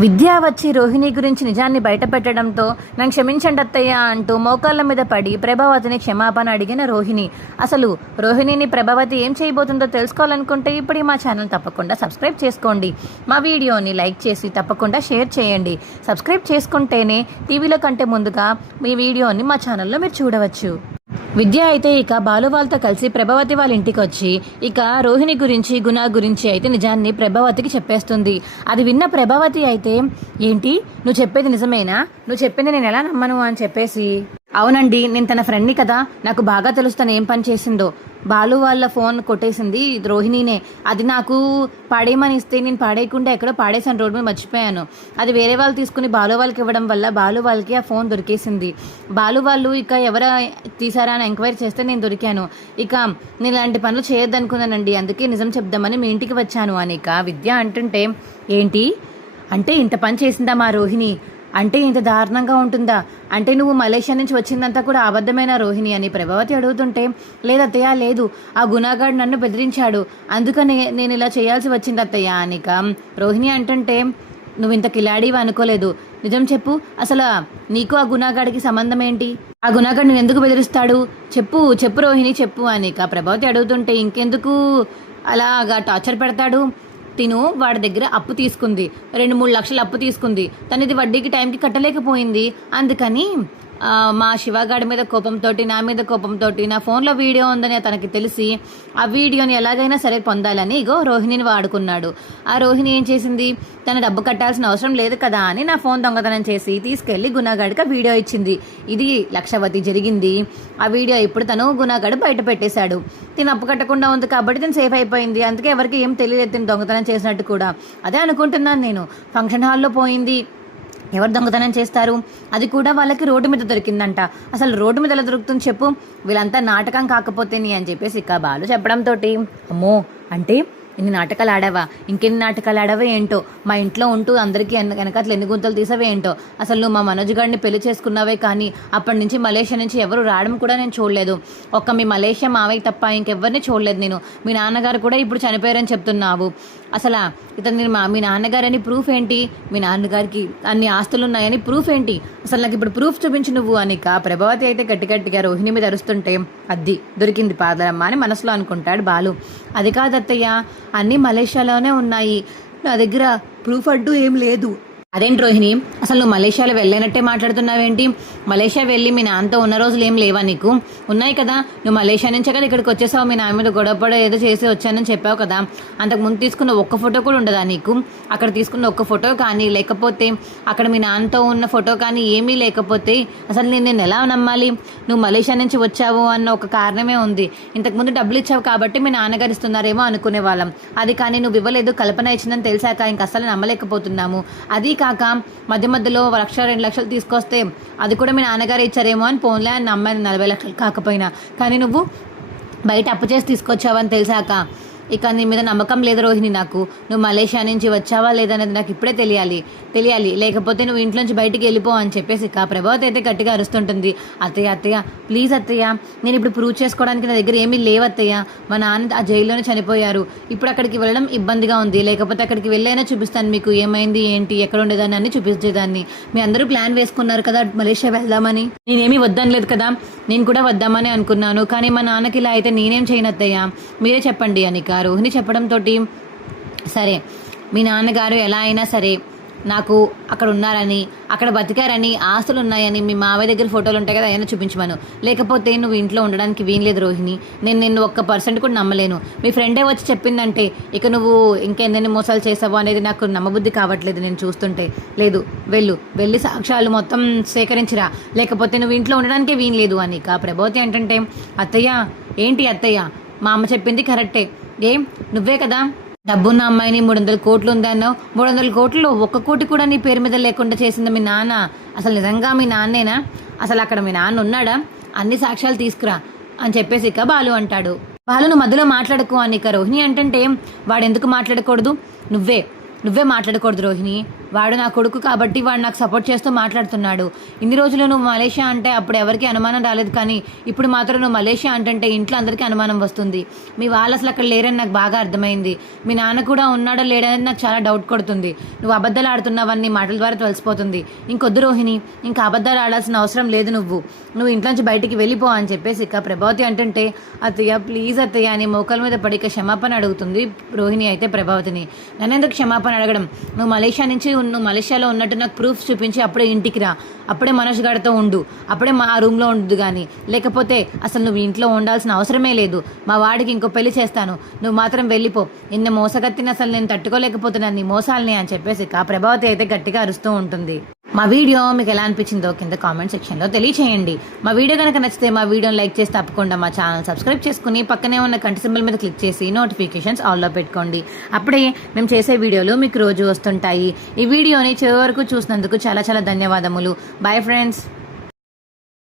విద్య వచ్చి రోహిణి గురించి నిజాన్ని బయటపెట్టడంతో నన్ను క్షమించండి అత్తయ్య అంటూ మోకాళ్ళ మీద పడి ప్రభావతిని క్షమాపణ అడిగిన రోహిణి. అసలు రోహిణిని ప్రభావతి ఏం చేయబోతుందో తెలుసుకోవాలనుకుంటే ఇప్పుడు మా ఛానల్ తప్పకుండా సబ్స్క్రైబ్ చేసుకోండి. మా వీడియోని లైక్ చేసి తప్పకుండా షేర్ చేయండి. సబ్స్క్రైబ్ చేసుకుంటేనే టీవీలో కంటే ముందుగా మీ వీడియోని మా ఛానల్లో మీరు చూడవచ్చు. విద్య అయితే ఇక బాలు వాళ్ళతో కలిసి ప్రభావతి వాళ్ళ ఇంటికి వచ్చి ఇక రోహిణి గురించి గుణ గురించి అయితే నిజాన్ని ప్రభావతికి చెప్పేస్తుంది. అది విన్న ప్రభావతి అయితే, ఏంటి నువ్వు చెప్పేది నిజమేనా? నువ్వు చెప్పింది నేను ఎలా నమ్మను అని చెప్పేసి, అవునండి నేను తన ఫ్రెండ్ని కదా, నాకు బాగా తెలుస్తాను ఏం పని చేసిందో. బాలు వాళ్ళ ఫోన్ కొట్టేసింది రోహిణినే. అది నాకు పాడేయమని ఇస్తే నేను పాడేయకుండా ఎక్కడో పాడేసాను, రోడ్డు మీద మర్చిపోయాను. అది వేరే వాళ్ళు తీసుకుని బాలు వాళ్ళకి ఇవ్వడం వల్ల బాలు వాళ్ళకి ఆ ఫోన్ దొరికేసింది. బాలు వాళ్ళు ఇక ఎవరు తీసారా అని ఎంక్వైరీ చేస్తే నేను దొరికాను. ఇక నేను ఇలాంటి పనులు చేయొద్దనుకున్నానండి, అందుకే నిజం చెప్దామని మీ ఇంటికి వచ్చాను అని ఇక విద్య అంటుంటే, ఏంటి అంటే ఇంత పని చేసిందా మా రోహిణి? అంటే ఇంత దారుణంగా ఉంటుందా? అంటే నువ్వు మలేషియా నుంచి వచ్చిందంతా కూడా అబద్ధమైన రోహిణి అని ప్రభావతి అడుగుతుంటే, లేదత్తయ్య లేదు, ఆ గుణగాడు నన్ను బెదిరించాడు, అందుకని నేను ఇలా చేయాల్సి వచ్చింది అత్తయ్య అనిక రోహిణి అంటుంటే, నువ్వు ఇంత కిలాడీవి అనుకోలేదు, నిజం చెప్పు, అసలు నీకు ఆ గుణగాడికి సంబంధం ఏంటి? ఆ గుణగాడు నువ్వు ఎందుకు బెదిరిస్తాడు? చెప్పు చెప్పు రోహిణి చెప్పు అనిక ప్రభావతి అడుగుతుంటే, ఇంకెందుకు అలాగా టార్చర్ పెడతాడు? తిను వాడి దగ్గర అప్పు తీసుకుంది, 2-3 లక్షలు అప్పు తీసుకుంది, తనది వడ్డీకి టైంకి కట్టలేకపోయింది. అందుకని మా శివగాడి మీద కోపంతో, నా మీద కోపంతో, నా ఫోన్లో వీడియో ఉందని తనకి తెలిసి ఆ వీడియోని ఎలాగైనా సరే పొందాలని ఇగో రోహిణిని వాడుకున్నాడు. ఆ రోహిణి ఏం చేసింది, తన డబ్బు కట్టాల్సిన అవసరం లేదు కదా అని నా ఫోన్ దొంగతనం చేసి తీసుకెళ్లి గుణగాడికి ఆ వీడియో ఇచ్చింది. ఇది లక్షవతి జరిగింది. ఆ వీడియో ఇప్పుడు తను గుణగాడు బయట పెట్టేశాడు. తిను అప్పు కట్టకుండా ఉంది కాబట్టి తిను సేఫ్ అయిపోయింది. అందుకే ఎవరికి ఏం తెలియలేదు తిను దొంగతనం చేసినట్టు కూడా. అదే అనుకుంటున్నాను నేను. ఫంక్షన్ హాల్లో పోయింది, ఎవరు దొంగతనం చేస్తారు? అది కూడా వాళ్ళకి రోడ్డు మీద దొరికిందంట. అసలు రోడ్డు మీద ఎలా దొరుకుతుంది చెప్పు? వీళ్ళంతా నాటకం కాకపోతేని అని చెప్పేసి ఇక బాలు చెప్పడంతో, అమ్మో అంటే ఎన్ని నాటకాలు ఆడావా, ఇంకెన్ని నాటకాలు ఆడావా ఏంటో, మా ఇంట్లో ఉంటూ అందరికీ వెనకాతలు ఎన్ని గుంతలు తీసావే ఏంటో, అసలు నువ్వు మా మనోజ్ గారిని పెళ్లి చేసుకున్నావే కానీ అప్పటి నుంచి మలేషియా నుంచి ఎవరు రావడం కూడా నేను చూడలేదు. ఒక్క మీ మలేషియా మావయ్య తప్ప ఇంకెవరిని చూడలేదు నేను. మీ నాన్నగారు కూడా ఇప్పుడు చనిపోయారని చెప్తున్నావు. అసలు ఇతను మీ నాన్నగారని ప్రూఫ్ ఏంటి? మీ నాన్నగారికి అన్ని ఆస్తులు ఉన్నాయని ప్రూఫ్ ఏంటి? అసలు నాకు ఇప్పుడు ప్రూఫ్ చూపించు నువ్వు అనిక ప్రభావతి అయితే గట్టిగా రోహిణి మీద అరుస్తుంటే, అద్ది దొరికింది పాదరమ్మ అని మనసులో అనుకుంటాడు బాలు. అది కాదు అత్తయ్య, అన్నీ మలేషియాలోనే ఉన్నాయి, నా దగ్గర ప్రూఫ్ అంటూ ఏం లేదు. అదేంటి రోహిణి, అసలు నువ్వు మలేషియాలో వెళ్ళినట్టే మాట్లాడుతున్నావేంటి? మలేషియా వెళ్ళి మీ నాన్నతో ఉన్న రోజులు ఏం లేవా నీకు? ఉన్నాయి కదా, నువ్వు మలేషియా నుంచే కదా ఇక్కడికి వచ్చేసావు, మీ నాన్న మీద గొడవపడ ఏదో చేసి వచ్చానని చెప్పావు కదా. అంతకు ముందు తీసుకున్న ఒక్క ఫోటో కూడా ఉండదా నీకు? అక్కడ తీసుకున్న ఒక్క ఫోటో కానీ, లేకపోతే అక్కడ మీ నాన్నతో ఉన్న ఫోటో కానీ ఏమీ లేకపోతే అసలు నేను ఎలా నమ్మాలి? నువ్వు మలేషియా నుంచి వచ్చావు అన్న ఒక కారణమే ఉంది. ఇంతకుముందు డబ్బులు ఇచ్చావు కాబట్టి మీ నాన్నగారు ఇస్తున్నారేమో అనుకునే వాళ్ళం. అది కానీ నువ్వు ఇవ్వలేదు, కల్పన ఇచ్చిందని తెలిసాక ఇంక అసలు నమ్మలేకపోతున్నాము. అది కాక మధ్యలో 1-2 లక్షలు తీసుకొస్తే అది కూడా మీ నాన్నగారు ఇచ్చారేమో అని పోన్లే అని నమ్మాను, 40 లక్షలు కాకపోయినా. కానీ నువ్వు బయట అప్పు చేసి తీసుకొచ్చావని తెలిసాక ఇక నీ మీద నమ్మకం లేదు రోహిణి నాకు. నువ్వు మలేషియా నుంచి వచ్చావా లేదనేది నాకు ఇప్పుడే తెలియాలి, లేకపోతే నువ్వు ఇంట్లోంచి బయటికి వెళ్ళిపో అని చెప్పేసి ఇక ప్రభావతి అయితే గట్టిగా అరుస్తుంటుంది. అత్తయ్య ప్లీజ్ అత్తయ్య, నేను ఇప్పుడు ప్రూవ్ చేసుకోవడానికి నా దగ్గర ఏమీ లేవు అత్తయ్య. మా నాన్న ఆ జైల్లోనే చనిపోయారు, ఇప్పుడు అక్కడికి వెళ్ళడం ఇబ్బందిగా ఉంది, లేకపోతే అక్కడికి వెళ్ళైనా చూపిస్తాను మీకు ఏమైంది ఏంటి, ఎక్కడ ఉండేదాన్ని అన్ని చూపించేదాన్ని. మీ అందరూ ప్లాన్ వేసుకున్నారు కదా మలేషియా వెళ్దామని, నేనేమీ వద్దనలేదు కదా, నేను కూడా వద్దామని అనుకున్నాను. కానీ మా నాన్నకి ఇలా అయితే నేనేం చేయను అత్తయ్య, మీరే చెప్పండి అనిక రోహిణి చెప్పడంతో, సరే మీ నాన్నగారు ఎలా అయినా సరే నాకు అక్కడ ఉన్నారని, అక్కడ బతికారని, ఆస్తులు ఉన్నాయని మీ మావయ్య దగ్గర ఫోటోలు ఉంటాయి కదా అయినా చూపించమను, లేకపోతే నువ్వు ఇంట్లో ఉండడానికి వీల్లేదు రోహిణి. నేను 1% కూడా నమ్మలేను. మీ ఫ్రెండే వచ్చి చెప్పిందంటే ఇక నువ్వు ఇంకెన్ని మోసాలు చేసావో అనేది నాకు నమ్మబుద్ధి కావట్లేదు నేను చూస్తుంటే. లేదు వెళ్ళి సాక్ష్యాలు మొత్తం సేకరించిరా, లేకపోతే నువ్వు ఇంట్లో ఉండడానికే వీల్లేదు అని ఇక ప్రభావతి ఏంటంటే, అత్తయ్య ఏంటి అత్తయ్య, మా అమ్మ చెప్పింది కరెక్టే, ఏం నువ్వే కదా డబ్బున్న అమ్మాయిని 300 కోట్లు ఉందన్నావు, 300 కోట్లు 1 కోటి కూడా నీ పేరు మీద లేకుండా చేసింది మీ నాన్న. అసలు నిజంగా మీ నాన్నేనా? అసలు అక్కడ మీ నాన్న ఉన్నాడా? అన్ని సాక్ష్యాలు తీసుకురా అని చెప్పేసి ఇక బాలు అంటాడు. బాలు నువ్వు మధ్యలో మాట్లాడకు అని ఇక రోహిణి అంటుంటే, వాడెందుకు మాట్లాడకూడదు? నువ్వే నువ్వే మాట్లాడకూడదు రోహిణి. వాడు నా కొడుకు కాబట్టి వాడు నాకు సపోర్ట్ చేస్తూ మాట్లాడుతున్నాడు. ఇన్ని రోజులు నువ్వు మలేషియా అంటే అప్పుడు ఎవరికి అనుమానం రాలేదు, కానీ ఇప్పుడు మాత్రం నువ్వు మలేషియా అంటే ఇంట్లో అందరికీ అనుమానం వస్తుంది. మీ వాళ్ళు అసలు అక్కడ లేరని నాకు బాగా అర్థమైంది. మీ నాన్న కూడా ఉన్నాడో లేడనేది నాకు చాలా డౌట్ కొడుతుంది. నువ్వు అబద్ధాలు ఆడుతున్నావన్నీ మాటల ద్వారా తెలిసిపోతుంది. ఇంకొద్దు రోహిణి, ఇంకా అబద్ధాలు ఆడాల్సిన అవసరం లేదు. నువ్వు ఇంట్లోంచి బయటికి వెళ్ళిపో అని చెప్పేసి ఇక ప్రభావతి అంటుంటే, అత్తయ్య ప్లీజ్ అత్తయ్య అని మోకాల మీద పడి ఇక క్షమాపణ అడుగుతుంది రోహిణి అయితే ప్రభావతిని. నన్నెందుకు క్షమాపణ అడగడం? నువ్వు మలేషియాలో ఉన్నట్టు నాకు ప్రూఫ్స్ చూపించి అప్పుడే ఇంటికి రా, అప్పుడే మనోజ్ గారితో ఉండు, అప్పుడే మా రూమ్లో ఉండదు. కానీ లేకపోతే అసలు నువ్వు ఇంట్లో ఉండాల్సిన అవసరమే లేదు. మా వాడికి ఇంకో పెళ్లి చేస్తాను, నువ్వు మాత్రం వెళ్ళిపో. నిన్న మోసగత్తిని అసలు నేను తట్టుకోలేకపోతున్నాను నీ మోసాలని అని చెప్పేసి ఆ ప్రభావతి అయితే గట్టిగా అరుస్తూ ఉంటుంది. మా వీడియో మీకు ఎలా అనిపించిందో కింద కామెంట్ సెక్షన్లో తెలియచేయండి. మా వీడియో కనుక నచ్చితే మా వీడియోని లైక్ చేసి తప్పకుండా మా ఛానల్ సబ్స్క్రైబ్ చేసుకుని పక్కనే ఉన్న గంట సింబల్ మీద క్లిక్ చేసి నోటిఫికేషన్స్ ఆల్లో పెట్టుకోండి. అప్పుడే మేము చేసే వీడియోలు మీకు రోజు వస్తుంటాయి. ఈ వీడియోని చివరి వరకు చూసినందుకు చాలా చాలా ధన్యవాదములు. Bye friends.